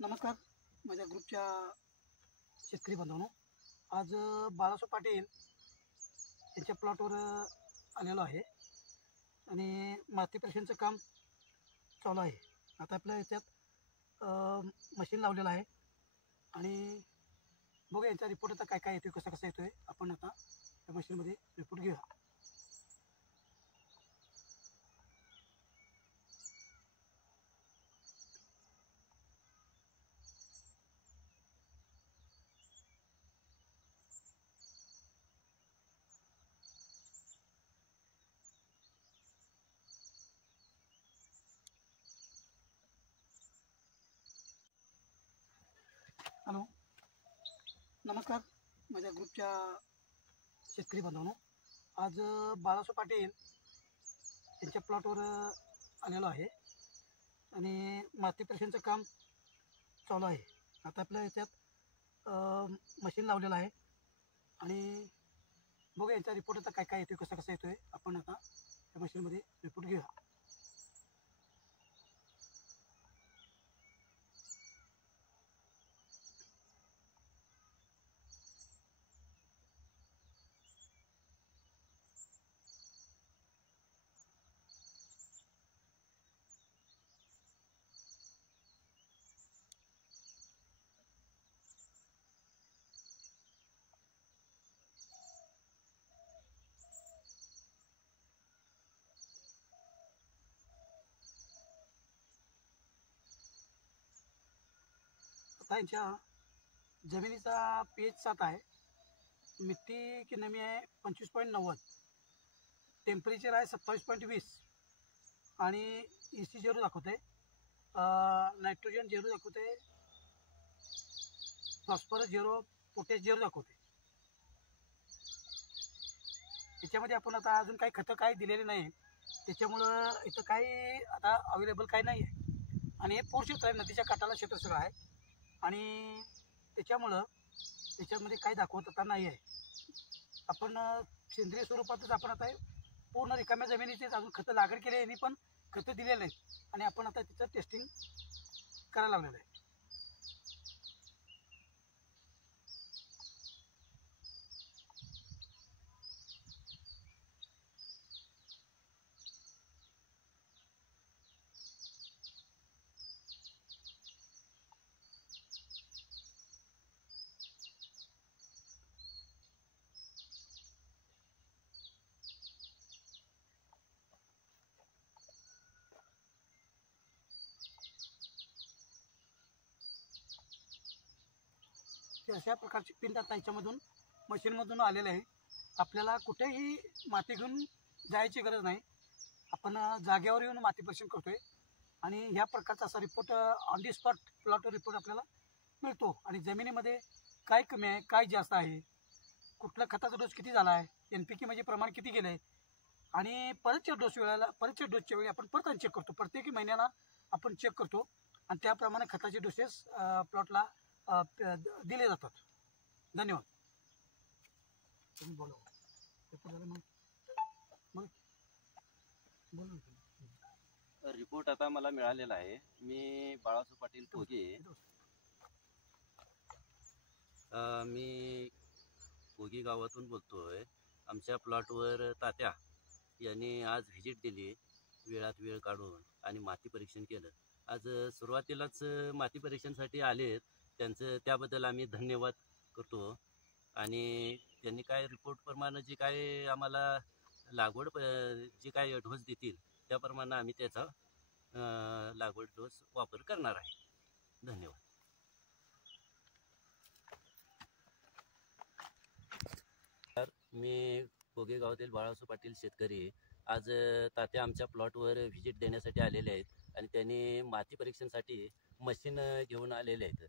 नमस्कार माझ्या ग्रुपच्या शेतकरी बांधवांनो, आज बाळासाहेब पाटील यांच्या प्लॉटवर आलेलो आहे आणि माती परीक्षणाचं काम चालू आहे. आता आपल्या याच्यात मशीन लावलेलं आहे आणि बघूया यांचा रिपोर्ट आता काय काय येतोय, कसा येतोय. आपण आता त्या मशीनमध्ये रिपोर्ट घेऊया. हॅलो, नमस्कार माझ्या ग्रुपच्या शेतकरी बांधवांनो, आज बाळासाहेब पाटील यांच्या प्लॉटवर आलेलो आहे आणि माती परीक्षणाचं काम चालू आहे. आता आपल्या याच्यात मशीन लावलेलं आहे आणि बघूया यांचा रिपोर्ट आता काय काय येतोय, कसा येतोय. आपण आता त्या मशीनमध्ये रिपोर्ट घेऊया. आता यांच्या जमिनीचा pH 7 आहे, मिट्टी की नमी आहे 25.90, टेम्परेचर आहे 27.20 आणि EC 0 दाखवते, नायट्रोजन 0 दाखवते, फॉस्फरस 0, पोटॅश 0 दाखवते. याच्यामध्ये आपण आता अजून काही खतं काही दिलेले नाही, त्याच्यामुळं इथं काही आता अवेलेबल काही नाही आहे आणि हे पूर क्षेत्र आहे, नदीच्या काठाला क्षेत्र सगळं आहे आणि त्याच्यामुळं त्याच्यामध्ये काही दाखवत आता नाही आहे. आपण सेंद्रिय स्वरूपातच आपण आता पूर्ण रिकाम्या जमिनीचेच अजून खतं लागण केले, यांनी पण खतं दिलेले नाहीत आणि आपण आता तिचं टेस्टिंग करायला लागलेलं आहे. अशा प्रकारची पिंड आता याच्यामधून मशीनमधून आलेलं आहे. आपल्याला कुठेही माती घेऊन जायची गरज नाही, आपण जागेवर येऊन माती परीक्षण करतोय आणि ह्या प्रकारचा असा report on the spot plot report आपल्याला मिळतो आणि जमिनीमध्ये काय कमी आहे, काय जास्त आहे, कुठल्या खताचा डोस किती झाला आहे, NPK म्हणजे प्रमाण किती गेलं आहे आणि परतच्या डोसच्या वेळी आपण परत चेक करतो. प्रत्येक महिन्याला आपण चेक करतो आणि त्याप्रमाणे खताचे डोसेस प्लॉटला दिले जातात. धन्यवाद. तुम्ही बोला. रिपोर्ट आता मला मिळालेला आहे. मी बाळासाहेब पाटील कोगे, मी कोगी गावातून बोलतोय. आमच्या प्लॉटवर तात्या यांनी आज व्हिजिट दिली, वेळात वेळ काढून आणि माती परीक्षण केलं. आज सुरुवातीलाच माती परीक्षणासाठी आले, त्यांचं त्याबद्दल आम्ही धन्यवाद करतो. आणि त्यांनी काय रिपोर्टप्रमाणे जे काय आम्हाला लागवड जे काय डोस देतील त्याप्रमाणे आम्ही त्याचा लागवड डोस वापर करणार आहे. धन्यवाद. मी कोगे गावातील बाळासाहेब पाटील शेतकरी. आज तात्या आमच्या प्लॉटवर व्हिजिट देण्यासाठी आलेले आहेत आणि त्यांनी माती परीक्षणासाठी मशीन घेऊन आलेले आहेत.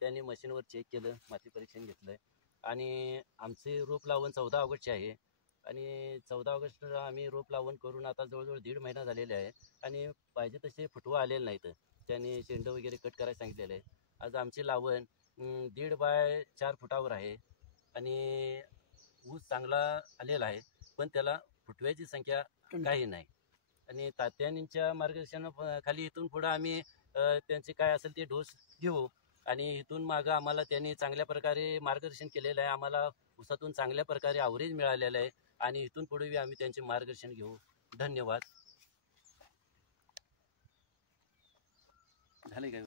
त्यांनी मशीनवर चेक केलं, माती परीक्षण घेतलं आणि आमचे रोप लावून 14 ऑगस्टचे आहे आणि 14 ऑगस्टला आम्ही रोप लावून करून आता जवळजवळ 1.5 महिना झालेले आहे आणि पाहिजे तसे फुटवा आलेले नाहीत. त्यांनी शेंडं वगैरे कट करायला सांगितलेलं आहे. आज आमची लावण 1.5 बाय 4 फुटावर आहे आणि ऊस चांगला आलेला आहे, पण त्याला फुटव्याची संख्या काही नाही आणि तात्यांच्या मार्गदर्शनाखाली इथून पुढं आम्ही त्यांचे काय असेल ते डोस घेऊ. आणि इथून मागं आम्हाला त्यांनी चांगल्या प्रकारे मार्गदर्शन केलेलं आहे. आम्हाला ऊसातून चांगल्या प्रकारे ॲव्हरेज मिळालेलं आहे आणि इथून पुढे आम्ही त्यांचे मार्गदर्शन घेऊ. धन्यवाद. झाले काय?